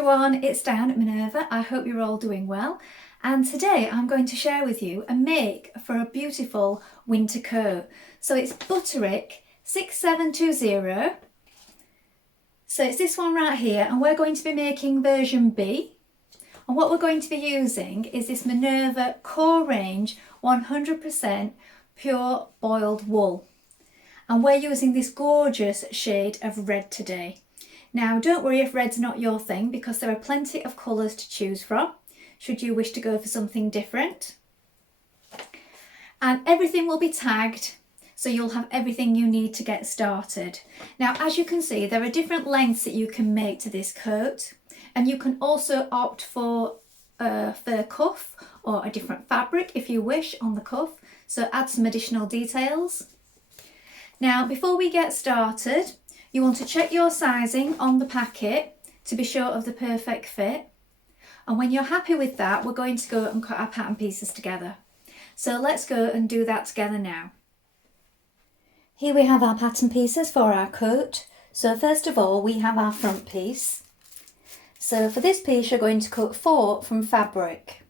everyone, it's Dianne at Minerva. I hope you're all doing well. And today I'm going to share with you a make for a beautiful winter coat. So it's Butterick 6720. So it's this one right here, and we're going to be making version B. And what we're going to be using is this Minerva Core Range 100% pure boiled wool. And we're using this gorgeous shade of red today. Now, don't worry if red's not your thing, because there are plenty of colours to choose from, should you wish to go for something different. And everything will be tagged, so you'll have everything you need to get started. Now, as you can see, there are different lengths that you can make to this coat, and you can also opt for a fur cuff or a different fabric if you wish on the cuff, so add some additional details. Now, before we get started, you want to check your sizing on the packet to be sure of the perfect fit. And when you're happy with that, we're going to go and cut our pattern pieces together. So let's go and do that together now. Here we have our pattern pieces for our coat. So first of all, we have our front piece. So for this piece, you're going to cut 4 from fabric.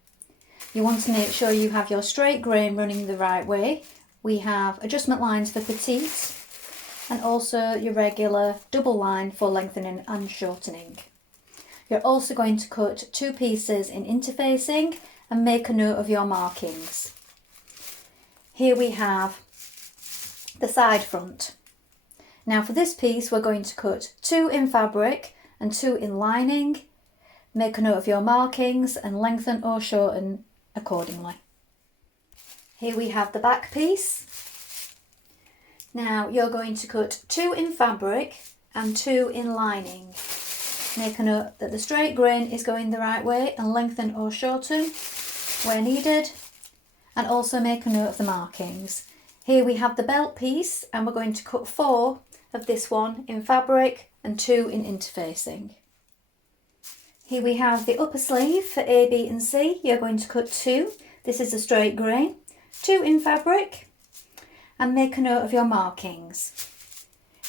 You want to make sure you have your straight grain running the right way. We have adjustment lines for petite, and also your regular double line for lengthening and shortening. You're also going to cut 2 pieces in interfacing and make a note of your markings. Here we have the side front. Now for this piece, we're going to cut 2 in fabric and 2 in lining. Make a note of your markings and lengthen or shorten accordingly. Here we have the back piece. Now you're going to cut 2 in fabric and 2 in lining. Make a note that the straight grain is going the right way and lengthen or shorten where needed, and also make a note of the markings. Here we have the belt piece, and we're going to cut 4 of this one in fabric and 2 in interfacing. Here we have the upper sleeve for A, B and C. You're going to cut 2. This is a straight grain, 2 in fabric, and make a note of your markings.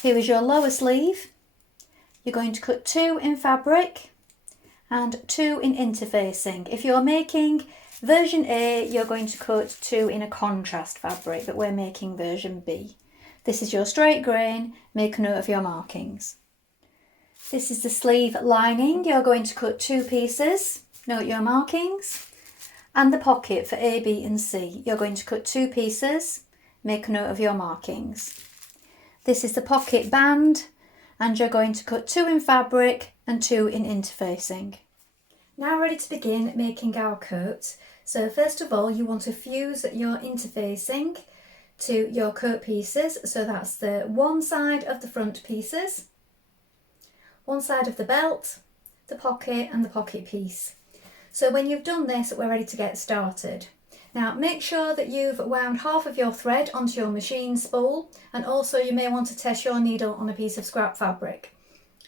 Here is your lower sleeve. You're going to cut 2 in fabric and 2 in interfacing. If you're making version A, you're going to cut 2 in a contrast fabric, but we're making version B. This is your straight grain. Make a note of your markings. This is the sleeve lining. You're going to cut 2 pieces. Note your markings. And the pocket for A, B and C. You're going to cut 2 pieces. Make a note of your markings. This is the pocket band, and you're going to cut 2 in fabric and 2 in interfacing. Now ready to begin making our coat. So first of all, you want to fuse your interfacing to your coat pieces. So that's the one side of the front pieces, one side of the belt, the pocket and the pocket piece. So when you've done this, we're ready to get started. Now make sure that you've wound half of your thread onto your machine spool, and also you may want to test your needle on a piece of scrap fabric.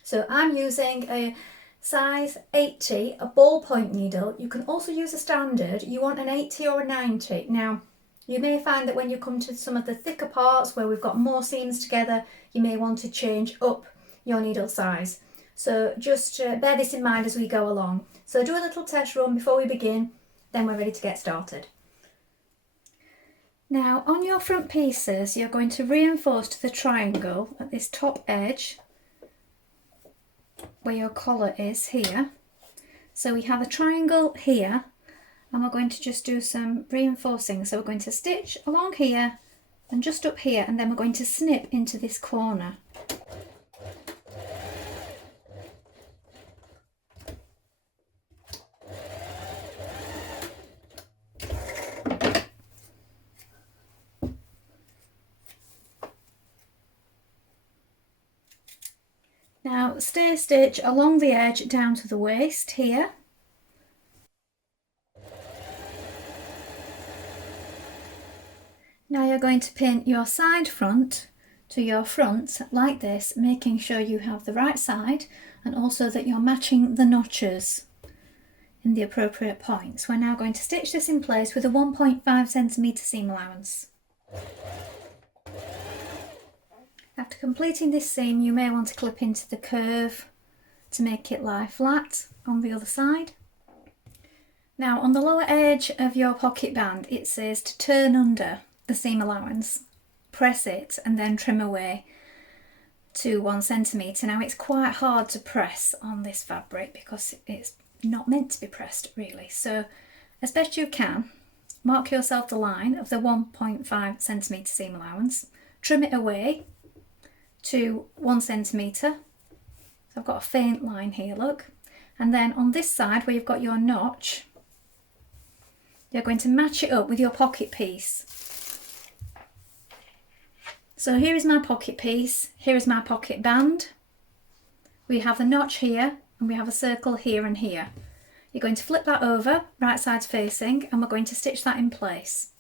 So I'm using a size 80, a ballpoint needle. You can also use a standard. You want an 80 or a 90. Now you may find that when you come to some of the thicker parts where we've got more seams together, you may want to change up your needle size. So just bear this in mind as we go along. So do a little test run before we begin, then we're ready to get started. Now on your front pieces, you're going to reinforce to the triangle at this top edge where your collar is here. So we have a triangle here, and we're going to just do some reinforcing. So we're going to stitch along here and just up here, and then we're going to snip into this corner. Now stay stitch along the edge down to the waist here. Now you're going to pin your side front to your front like this, making sure you have the right side and also that you're matching the notches in the appropriate points. We're now going to stitch this in place with a 1.5 centimetre seam allowance. After completing this seam, you may want to clip into the curve to make it lie flat on the other side. Now on the lower edge of your pocket band it says to turn under the seam allowance, press it and then trim away to 1 centimetre. Now it's quite hard to press on this fabric because it's not meant to be pressed really, so as best you can mark yourself the line of the 1.5 centimetre seam allowance, trim it away to 1 centimetre. So I've got a faint line here, look, and then on this side where you've got your notch, you're going to match it up with your pocket piece. So here is my pocket piece, here is my pocket band. We have the notch here and we have a circle here and here. You're going to flip that over, right sides facing, and we're going to stitch that in place.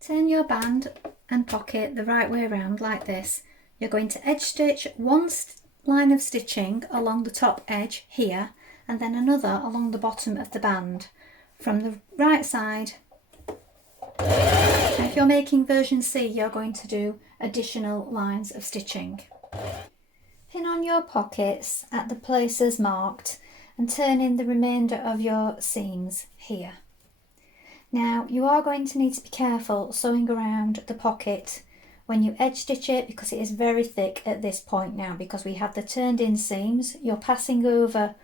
Turn your band and pocket the right way around like this. You're going to edge stitch one line of stitching along the top edge here and then another along the bottom of the band from the right side. Now if you're making version C, you're going to do additional lines of stitching. Pin on your pockets at the places marked and turn in the remainder of your seams here. Now you are going to need to be careful sewing around the pocket when you edge stitch it because it is very thick at this point now because we have the turned in seams. You're passing over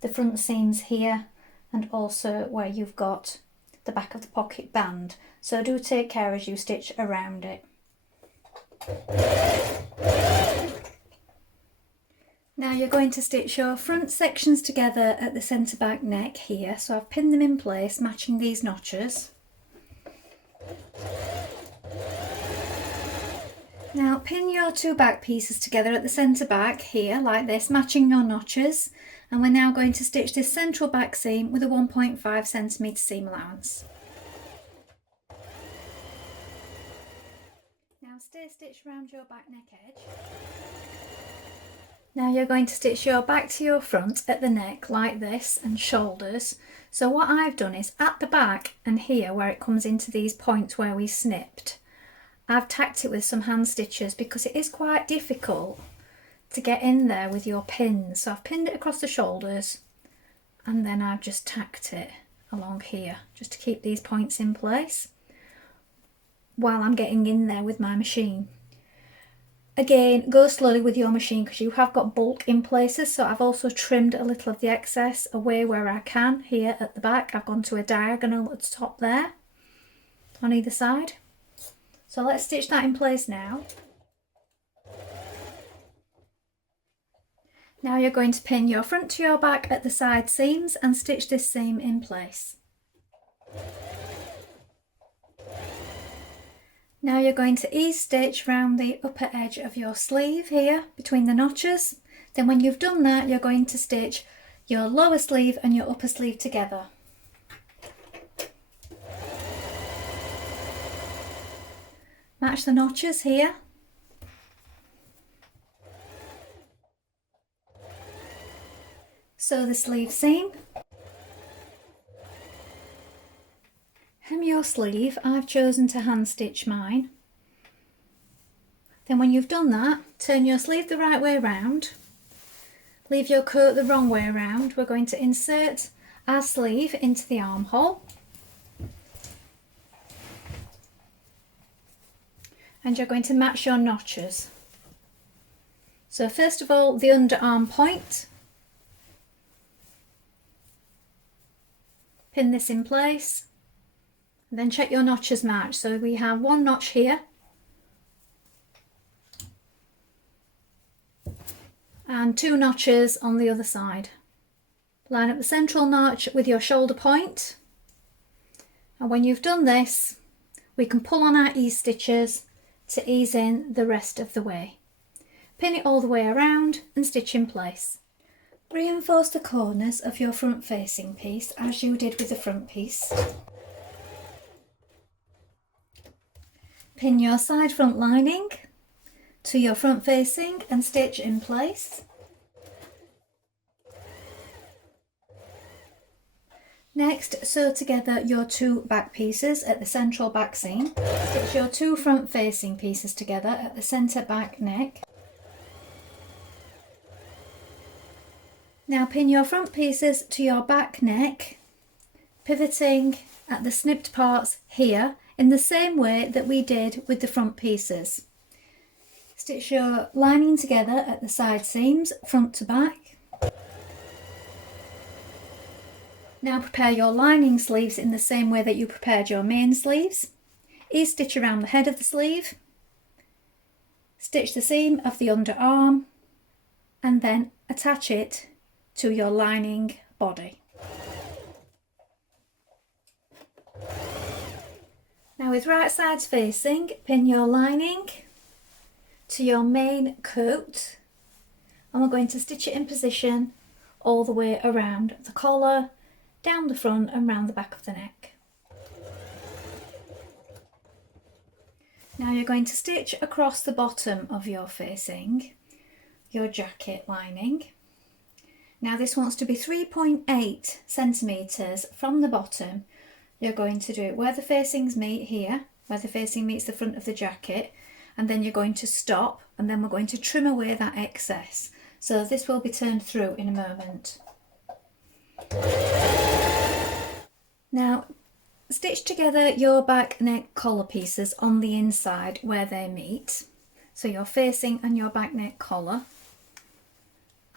the front seams here and also where you've got the back of the pocket band, so do take care as you stitch around it. Now you're going to stitch your front sections together at the centre back neck here, so I've pinned them in place matching these notches. Now pin your two back pieces together at the centre back here like this, matching your notches, and we're now going to stitch this central back seam with a 1.5 centimetre seam allowance. Now stay stitched around your back neck edge. Now you're going to stitch your back to your front at the neck like this and shoulders. So what I've done is at the back and here where it comes into these points where we snipped, I've tacked it with some hand stitches because it is quite difficult to get in there with your pins. So I've pinned it across the shoulders and then I've just tacked it along here just to keep these points in place while I'm getting in there with my machine. Again, go slowly with your machine because you have got bulk in places, so I've also trimmed a little of the excess away where I can. Here at the back I've gone to a diagonal at the top there on either side. So let's stitch that in place now. Now you're going to pin your front to your back at the side seams and stitch this seam in place. Now you're going to ease stitch round the upper edge of your sleeve here between the notches. Then when you've done that, you're going to stitch your lower sleeve and your upper sleeve together. Match the notches here. Sew the sleeve seam. Hem your sleeve. I've chosen to hand stitch mine. Then when you've done that, turn your sleeve the right way around. Leave your coat the wrong way around. We're going to insert our sleeve into the armhole. And you're going to match your notches. So first of all, the underarm point. Pin this in place. And then check your notches match. So we have one notch here. And two notches on the other side. Line up the central notch with your shoulder point. And when you've done this, we can pull on our ease stitches to ease in the rest of the way. Pin it all the way around and stitch in place. Reinforce the corners of your front facing piece as you did with the front piece. Pin your side front lining to your front facing and stitch in place. Next, sew together your two back pieces at the central back seam. Stitch your two front facing pieces together at the centre back neck. Now pin your front pieces to your back neck, pivoting at the snipped parts here in the same way that we did with the front pieces. Stitch your lining together at the side seams, front to back. Now prepare your lining sleeves in the same way that you prepared your main sleeves. E-stitch around the head of the sleeve, stitch the seam of the underarm, and then attach it to your lining body. Now with right sides facing, pin your lining to your main coat, and we're going to stitch it in position all the way around the collar, down the front and round the back of the neck. Now you're going to stitch across the bottom of your facing, your jacket lining. Now this wants to be 3.8 centimetres from the bottom. You're going to do it where the facings meet here, where the facing meets the front of the jacket, and then you're going to stop, and then we're going to trim away that excess. So this will be turned through in a moment. Now stitch together your back neck collar pieces on the inside where they meet. So your facing and your back neck collar.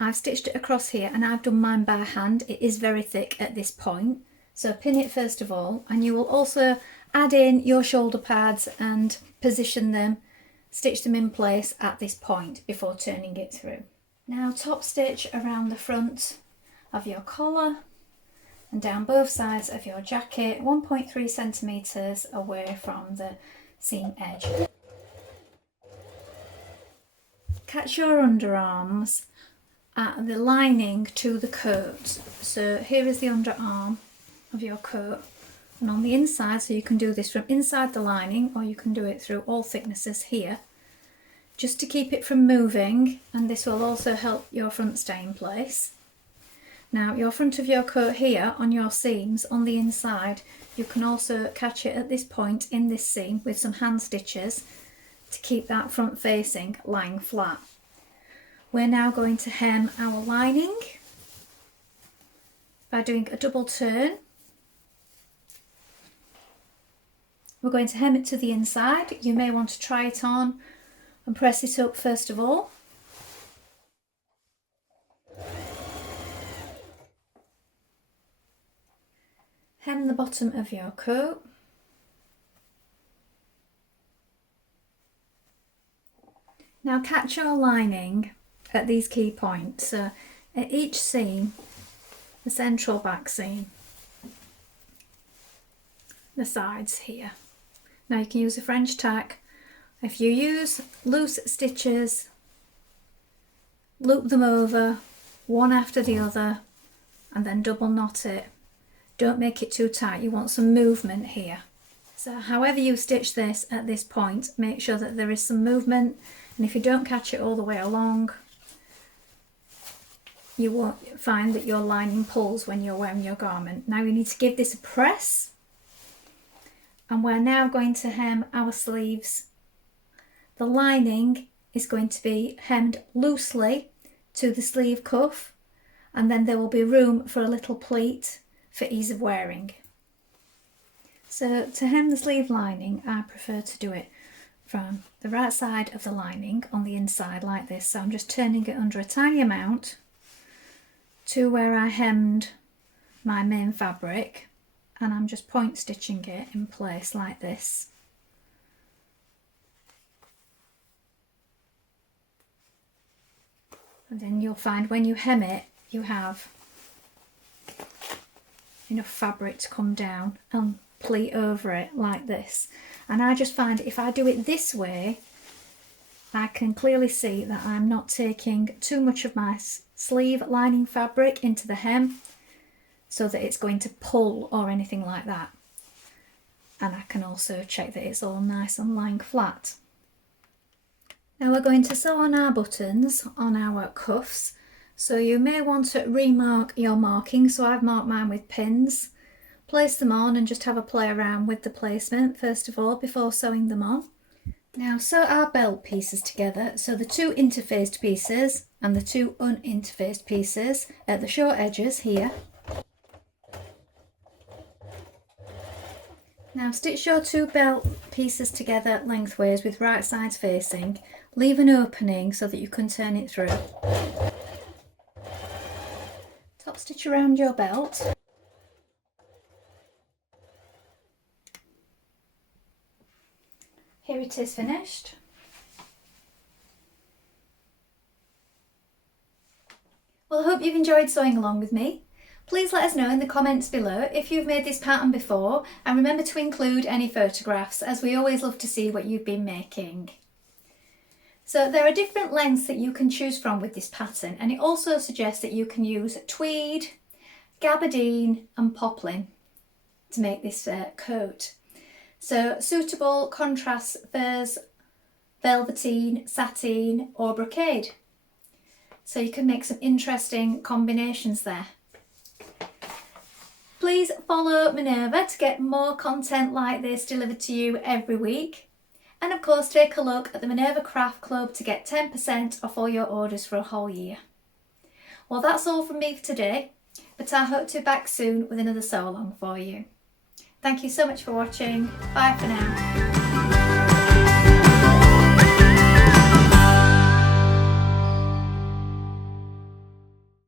I've stitched it across here and I've done mine by hand. It is very thick at this point. So pin it first of all, and you will also add in your shoulder pads and position them, stitch them in place at this point before turning it through. Now top stitch around the front of your collar and down both sides of your jacket, 1.3 centimetres away from the seam edge. Catch your underarms at the lining to the coat. So here is the underarm of your coat, and on the inside, so you can do this from inside the lining or you can do it through all thicknesses here, just to keep it from moving, and this will also help your front stay in place. Now your front of your coat here on your seams on the inside, you can also catch it at this point in this seam with some hand stitches to keep that front facing lying flat. We're now going to hem our lining by doing a double turn. We're going to hem it to the inside. You may want to try it on and press it up first of all. Hem the bottom of your coat. Now catch your lining at these key points. So at each seam, the central back seam, the sides here. Now you can use a French tack. If you use loose stitches, loop them over one after the other and then double knot it. Don't make it too tight, you want some movement here. So however you stitch this at this point, make sure that there is some movement, and if you don't catch it all the way along, you won't find that your lining pulls when you're wearing your garment. Now you need to give this a press, and we're now going to hem our sleeves. The lining is going to be hemmed loosely to the sleeve cuff, and then there will be room for a little pleat for ease of wearing. So to hem the sleeve lining, I prefer to do it from the right side of the lining on the inside like this. So I'm just turning it under a tiny amount to where I hemmed my main fabric, and I'm just point stitching it in place like this. And then you'll find when you hem it, you have enough fabric to come down and pleat over it like this. And I just find if I do it this way, I can clearly see that I'm not taking too much of my sleeve lining fabric into the hem so that it's going to pull or anything like that. And I can also check that it's all nice and lying flat. Now we're going to sew on our buttons on our cuffs. So you may want to remark your marking. So I've marked mine with pins. place them on and just have a play around with the placement first of all before sewing them on. Now sew our belt pieces together, so the two interfaced pieces and the two uninterfaced pieces at the short edges here. Now stitch your two belt pieces together lengthways with right sides facing. Leave an opening so that you can turn it through. Top stitch around your belt. Here it is finished. Well, I hope you've enjoyed sewing along with me. Please let us know in the comments below if you've made this pattern before, and remember to include any photographs, as we always love to see what you've been making. So there are different lengths that you can choose from with this pattern, and it also suggests that you can use tweed, gabardine and poplin to make this coat. So suitable contrast furs, velveteen, sateen or brocade. So you can make some interesting combinations there. Please follow Minerva to get more content like this delivered to you every week. And of course take a look at the Minerva Craft Club to get 10% off all your orders for a whole year. Well, that's all from me for today, but I hope to be back soon with another sew along for you. Thank you so much for watching. Bye for now.